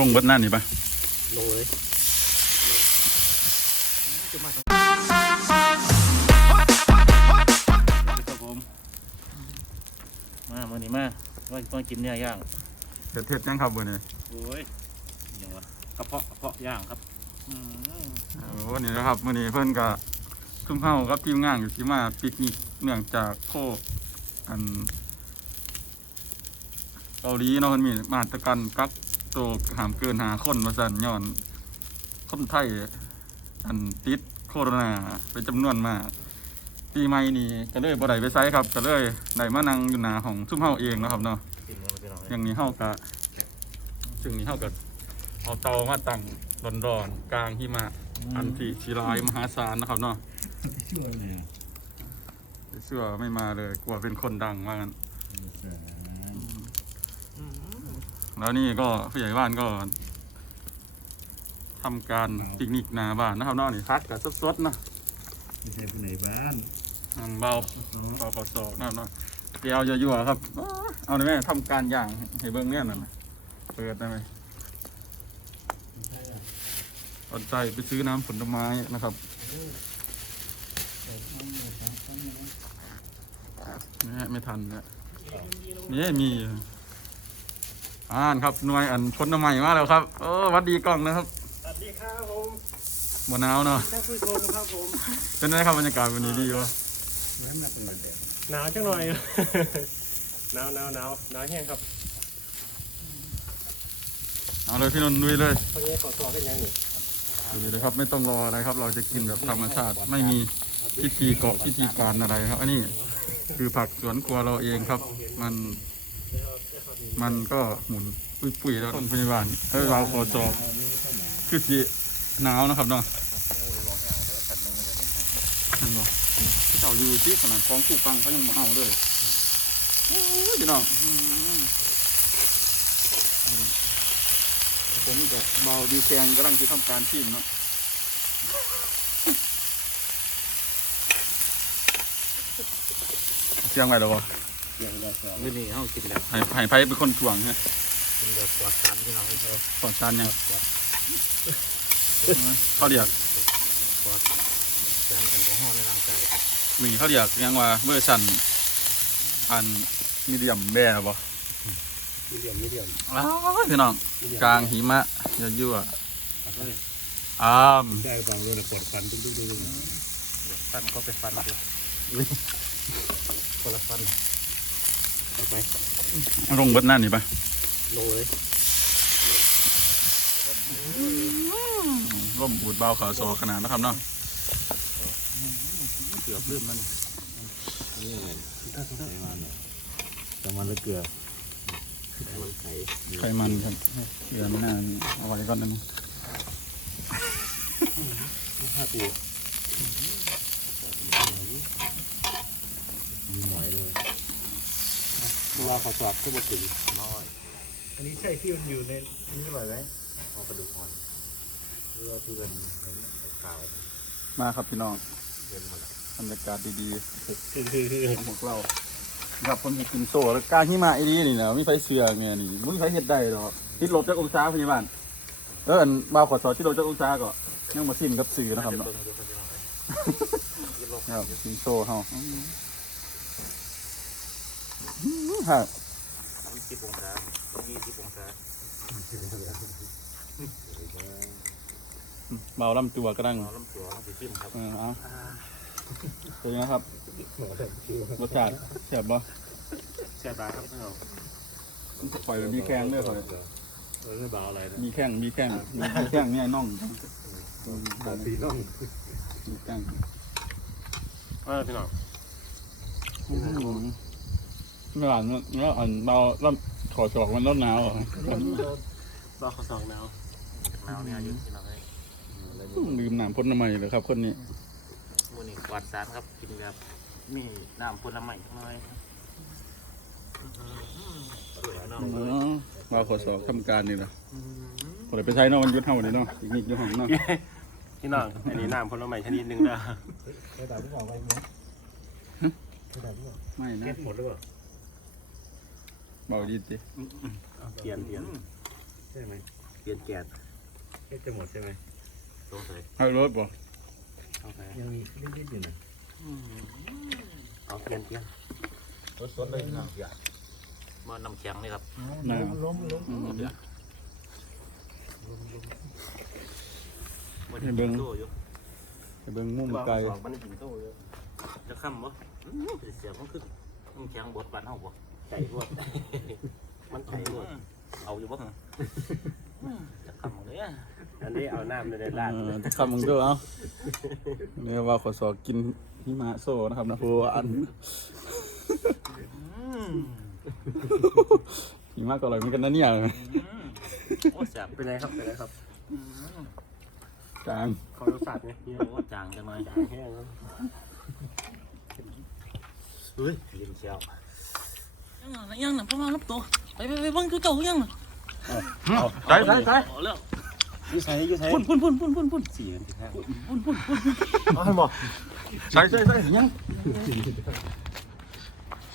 ลงเบิดหน้านี่ปะลงเลยครับผม มาเมื่อนี้มาว่าต้องกินเนื้อย่างเผ็ดเผ็ดยังครับวันนี้โอ้ยอย่างวะกระเพาะกระเพาะย่างครับอืมโอ้นี่นะครับวันนี้เพิ่นก็ทุ่มเฮากับทีมงานอยู่ที่มาปิกนิกเนื่องจากโคอันเกาหลีเนาะเพิ่นมีมาตรการกัก ตัวห้ามเกินหาคนว่าซั่นย้อน คนไทย อันติดโคโรนาเป็นจำนวนมาก ปีใหม่นี้ก็เลยบ่ได้ไปไสครับก็เลยได้มานั่งอยู่หน้าของซุ่มเฮาเองเนาะครับเนาะกินมันไปหน่อยอย่างนี้เฮาก็ซึ่งนี้เฮาก็เอาเตามาตั้งร้อนๆกลางหิมะอันที่ชีรายมหาศาลนะครับเนาะช่วยเลยเสื้อไม่มาเลยกลัวเป็นคนดังว่างั้น แล้วนี่ก็ผู้ใหญ่บ้านก็ทำการปิกนิกหน้าบ้านนะครับเนาะนี่พักกับสดๆเนาะไม่ใช่ผู้ไหนบ้านอันเบาเบาขอสอบนะครับเนาะเดี๋ยวจะยั่วๆครับ เอาได้ไหมทำการย่างให้เบิ้งเนี่ยน่ะนะเปิดได้ไหมสนใจไปซื้อน้ำผลไม้นะครับนี่ไม่ทันเนี่ยนี่มี อ่านครับหน่วยอันผลไม้มาแล้วครับโอ้หวัดดีกล้องนะครับสวัสดีครับผมบนหนาวเนาะท่านผู้ชมครับผมเป็นไงครับบรรยากาศวันนี้ดีวะน้ำหนักเป็นแบบหนาวจังหน่อยหนาวหนาวหนาวหนาวแห้งครับเอาเลยพี่นนท์ลุยเลยตอนนี้ขอตัวเป็นยังนี่ลุยเลยครับไม่ต้องรออะไรครับ เราจะกินแบบธรรมชาติไม่มีพิธีเกาะพิธีการอะไรครับ อันนี้คือผักสวนครัวเราเองครับ มัน มันก็หมุนปุยๆแล้วต้นพยาบาลเฮ้ยเราขอจอบคือสีหนาวนะครับเนาะเห็นบ่ที่เขาอยู่ที่ขนาดของคู่ฟังเขายังมาเอาเลยโอ้ยพี่น้องผมกับเบาดีแกงกำลังจะทำการชิมเนาะเสียงไว้แล้ววะ อย่างเราสองมื้อนี้เฮากินแบบไผ่ไผ่ไผ่เป็นคนถ่วงฮะกินแบบปลอดสารพี่น้องเขาปลอดสารยังเขาเรียกปลอดสารแอลกอฮอล์ในร่างกายมีเขาเรียกยังว่าเวอร์ชันอันมีเดียมแบ่บ่มีเหลี่ยมมีเหลี่ยมอ้าวพี่น้องกลางหิมะยั่วๆอ้ามได้บางเรื่องปวดฟันตุ้งตุ้งตุ้งฟันก็ไปฟันเลยคนละฟัน ไปลงเบิดหน้านี่ปะลงเลยร่มบูดเบาขาซอขนาดนะครับเนาะเกือบลืมมันนี่ไงไขมันไขมันและเกลือไขมันไข่ไขมันครับเดือนหน้านี่เอาไว้ก่อนนะนี่ห้าตัวมีหมอยเลย เราขอสอบก็บถึงน้อย อันนี้ใช่ที่มันอยู่ในนี่อร่อยไหมเอากระดูกอ่อนหรือว่าที่เป็นเห็นขาวมาครับพี่น้องเดินมาแล้วบรรยากาศดีคือคือคือๆของพวกเราครับคนที่กินโซ่แล้วกลางหิมะอีดีนี่นะไม่ไฟเสือเนี่ยนี่ไม่มีไฟเฮ็ดได้หรอกติดลบจากองศาพยาบาลแล้วอันบาวขอสอที่ลบจากองศาก็ยังมาสิ้นกับสื่อนะครับเนาะ ครับสิงโตเฮาอืม ฮะมีสิบองศามีสิบองศาเบาลำตัวก็ดังเอาลำตัวไปจิ้มครับเออเอาเป็นไงครับรสชาติแซ่บบ่แช่บาครับพี่น้องปล่อยแบบมีแข้งด้วยครับเออไม่เบาอะไรนะมีแข้งมีแข้งมีมีแข้งเนี่ยน่องบาตีน้องมีแข้งเออพี่น้อง อืมไม่หวานเนื้ออันเบาลำขอศอกมันร้อนหนาวอะบ้าข้าวซองหนาวหนาวเนี่ยอยู่พี่น้องเลยลืมน้ำพ่นน้ำมันเลยครับ คนนี้มื้อนี้กวาดสารครับกินแบบมีน้ำผลไม้จักหน่อยครับน้องอ๋อเบาขอศอกทำการนี่นะพอได้ไปใช้เนอกวันหยุดเท่านี้เนาะอีกนิดอยู่ห้องเนาะพี่น้องอันนี้น้ำผลไม้ชนิดหนึ่งนะกระดาษที่บอกไว้ไหมกระดาษที่บอกไม่นะเก็บหมดหรือเปล่า เบาดีจิเทียนเทียนใช่ไหมเปลี่ยนแก๊สแค่จะหมดใช่ไหมสงสัยให้รถบ่เข้าไปยังมีนิดๆอยู่นะเอาเปลี่ยนเปลี่ยนสดๆเลยน้ำยามาน้ำแข็งนี่ครับล้มล้มล้มเดือดมันกินโซ่อยู่ไปเบิ่งมุมไกลมันกินโซ่อยู่จะค่ำบ่เสียงมันขึ้นน้ำแข็งบดบานเฮาบ่ ใจรวดมันใจรวดเอาอยู่บ่จะค่ำเลยอันนี้เอาน้ำในร้านเออคำมึงด้วยเอ้าเนี่ยว่าขอสอกินหิมะโซ่นะครับนะเพราะว่าอันหิมะก็อร่อยเหมือนกันนะเนี่ยโอ้แซ่บเป็นไรครับเป็นไรครับจางเขารสชาติไงเยอะโอ้จางจังเลยแห้งแล้วเฮ้ยยินเชียว ยังน่ะยังน่ะประมาณรับตัวไปไปไปเบิ่งคือเก่ายังน่ะใส่ใส่ใส่เอาแล้วยูไซยูไซพุ่นพุ่นพุ่นพุ่นพุ่นพุ่นสี่กันที่ห้าพุ่นพุ่นพุ่นเอาให้หมดใส่ใส่ใส่ยัง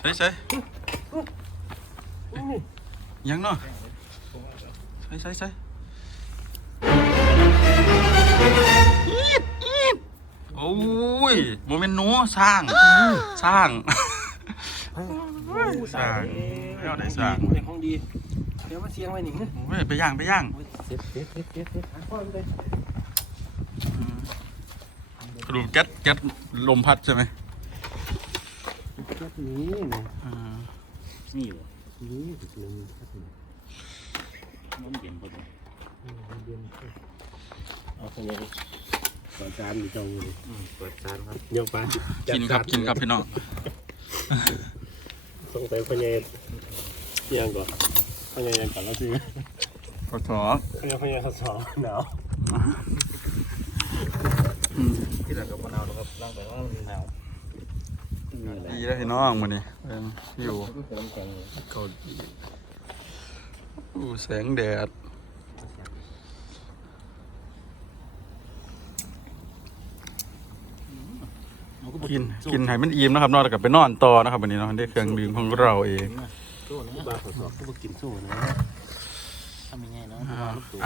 ใส่ใส่ยังเนาะใส่ใส่ใส่อีดอีดโอ้ยโมเมนต์หนูสร้างสร้าง สร้างแล้วไหนสร้างในห้องดีเดี๋ยวมาเสียงไว้หนิโอ้ยไปย่างไปย่างเซ็ตเซ็ตเซ็ตเซ็ตเซ็ตหาข้อเลยกระดูกแก๊สแก๊สลมพัดใช่ไหมแค่นี้นะนี่อยู่นี่ถึงหนึ่งแค่นี้มันเย็นบ่เอาไปเลยก่อนจานมีจองเลยเปิดจานครับเดี๋ยวไปกินครับกินครับพี่น้อง ส่งไปพญาเที่ยงก่อนพญายังก่อนแล้วสิขอสอพญาพญาเขาสอนหนาวที่เรากับมะนาวนะครับล้างไปว่ามันหนาวดีแล้วพี่น้องวันนี้เอออยู่น้ำแข็งเกาหลีอู้แสงแดด กินกินให้มันอิ่มนะครับนอนแล้วกลับไปนอนต่อนะครับวันนี้เนาะได้เครื่องดื่มของเราเองตู้นี้บ้าเขาสอบก็มากินสู้นะทำยังไงนะ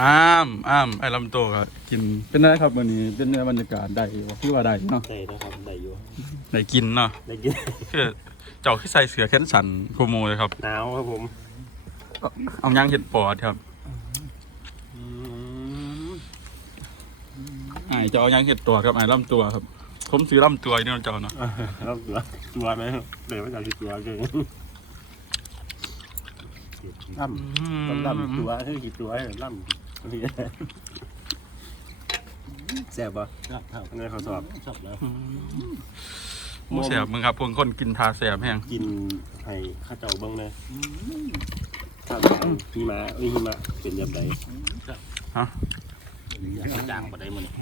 อ้ามอ้ามไอ้ลำโตก็กินเป็นไงครับวันนี้เป็นบรรยากาศได้บ่พี่ว่าได้เนาะได้นะครับได้อยู่ได้กินเนาะได้กินคือเจ้าขี้ใส่เสือแขนสันโคโมเลยครับหนาวครับผมเอาย่างเห็ดปอดครับไอ้ายจะเอาย่างเห็ดตัวครับไอ้ายลำตัวครับผ มซื้อลำตัวอยู่นี่เจ้าเนาะรับตัวตัวไหมเดี๋ยวไม่อยากกินตัวเกินล่ำล่ำล่ำตัวให้กี่ตัวให้ล่ำนี่แซ่บปะครับครับอันนี้เขาสอบชอบแล้วโอ้แสบมึงครับพวกคนกินทาแสบแห้งกินให้ข้าเจ้าเบ้างเลยข้าวสารหิมะเอ้ยหิมะเป็นยังไงจางบ่ได้มื้อนี้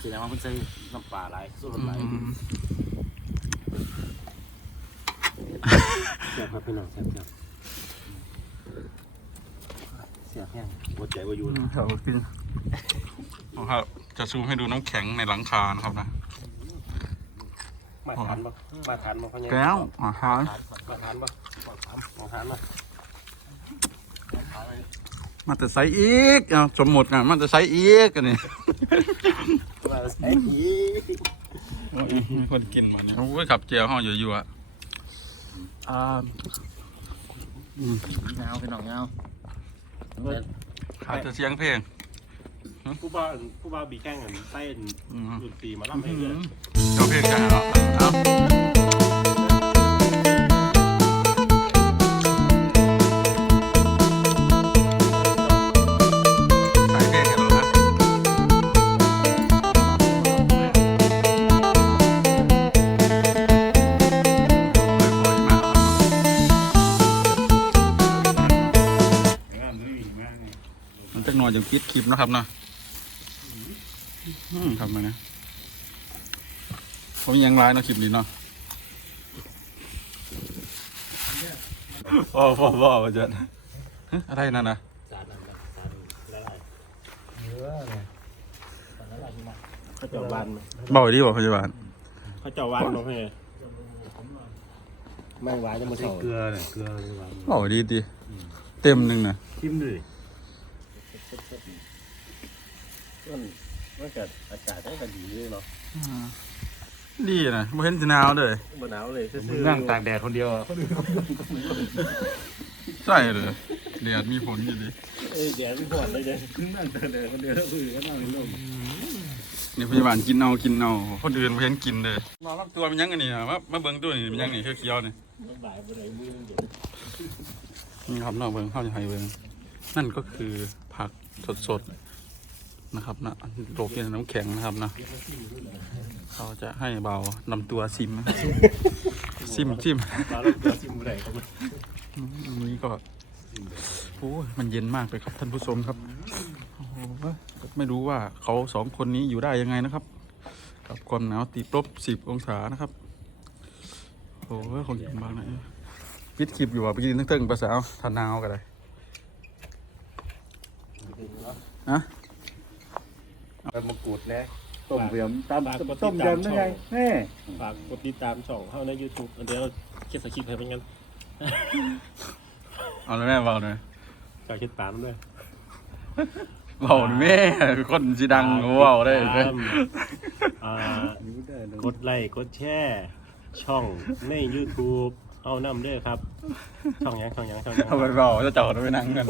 แสดงว่าเพิ่นใส่น้ำปลาหลายสูตรหลายอืมแซ่บครับพี่น้องแซ่บแซ่บเสียแห้งหัวใจว่าอยู่นะเขากินเอาครับจะซูมให้ดูน้ำแข็งในหลังคานะครับนะ มาทานปะมาทานปะพ่อใหญ่แก้วอาหารมาทานปะมาทานมาทานปะ มาแต่ใส่อีกเอาสมมติกันมันจะใส่อีกกันนี่มาใส่อีกโอ้ยมีคนกินมาเนี่ยโอ้ยขับเจียวห้องอยู่ๆอะอ่าเงาพี่น้องเงาขาดแต่เสียงเพลงผู้บ้าผู้บ้าบีแข้งกันเต้นอืมดนตรีมาล่ำเพลงเลยเจ้าเพลงกันเหรอ จะนอนอย่างปิดคลิปนะครับเนาะอืมทำมานะผมยังไลน์เนาะคลิปนี้เนาะว้าวว้าวว้าวอาจารย์อะไรนั่นนะเขาเจ้าวันบอกดีบอกพยาบาลเขาเจ้าวันมาเพ่ไม่หวานจะมาใส่เกลือเนี่ยเกลือหวานบอกดีดีเต็มหนึ่งนะชิมดิ มันมันเกิดอากาศได้ก็ดีเนาะดีนะบ่เห็นสิหนาวเลยบ่หนาวเลยซื่อนั่งตากแดดคนเดียวอะใช่เลยแดดมีผลอยู่ดิเอ้ยแดดไม่หวดเลยเด้นั่งตากแดดคนเดียวแล้วคือก็นั่งลงนี่พยาบาลกินเอากินเอาคนอื่นบ่เห็นกินเลยนอนรับตัวเป็นยังไงนี่นะมามาเบิ่งตัวนี่เป็นยังนี่เขียวๆนี่บ่ายบ่ได้มือเดี๋ยวนี่ครับเนาะเบิ่งเข้าจะให้เบิ่งนั่นก็คือผัก สดๆนะครับนะโลกเย็นน้ำแข็งนะครับนะเขาจะให้เบานำตัวซิมซิมซิมตรับอืมอันนี้ก็โอ้ยมันเย็นมากเลยครับท่านผู้ชมครับโอ้โหไม่รู้ว่าเขาสองคนนี้อยู่ได้ยังไงนะครับ กับความหนาวติดลบสิบองศานะครับโอ้ยคงเย็นมากนะปิดคลิปอยู่อะไปกินตั้งๆภาษาทานาวกันเลย ฮะเป็นมะกรูดนะต้มเสียมตำต้มยำได้ไงแม่ฝากกดติดตามช่องเฮาใน YouTube เดี๋ยวเราเขียนสคริปต์ให้เป็นงั้นเอาเลยแม่เบาหน่อยฝากติดตามด้วยเบาหน่อยแม่คนจีดังเบาได้เลยตามอ่าอยู่ได้เลยกดไลค์กดแชร์ช่องใน YouTube เอานำเด้อครับช่องหยังช่องหยังช่องหยังเอาไปเบาจะจอดไปนั่งกัน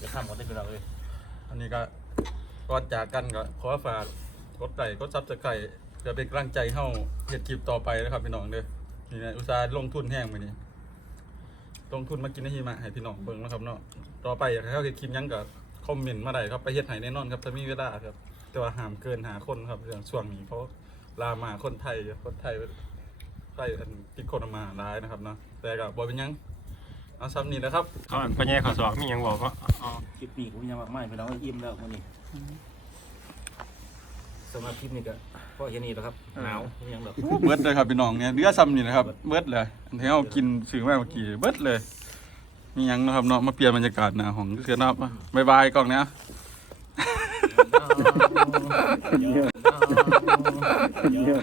จะข้ามหมดได้คือเราเลยอันนี้ก็ก่อนจากกันก็ขอฝากกดไลค์กดซับสไครต์เพื่อเป็นกำลังใจให้เฮ็ดคลิปต่อไปนะครับพี่น้องเด้อนี่นะอุตส่าห์ลงทุนแห้งไปนี่ลงทุนมากินในหิมะให้พี่น้องเบิ่งนะครับเนาะต่อไปอยากให้เขาเฮ็ดคลิปหยังก็คอมเมนต์มาได้ครับไปเฮ็ดให้แน่นอนครับถ้ามีเวลาครับ แต่ว่าห้ามเกินหาคนครับเรื่องช่วงนี้เพราะ ลามาคนไทยคนไทยไทยอันติดโควิดมาหลายนะครับเนาะแต่ก็บ่เป็นหยังเอาซ้ำนี่นะครับเขาปัญญาเขาสอบมีหยังบอกก็คลิปนี้ผมยังมากไม่ไปแล้วอิ่มแล้ววันนี้สำหรับคลิปนี้ก็พอแค่นี้แล้วครับหนาวยังแบบเบิดเลยครับพี่น้องเนี่ยเนื้อซ้ำนี่นะครับเบิดเลยอันที่เรากินสื่อแม่เมื่อกี้เบิดเลย มีหยังนะครับเนาะมาเปลี่ยนบรรยากาศหนาของเสือนะครับบายบายกล้องเนี้ย 아. 안녕.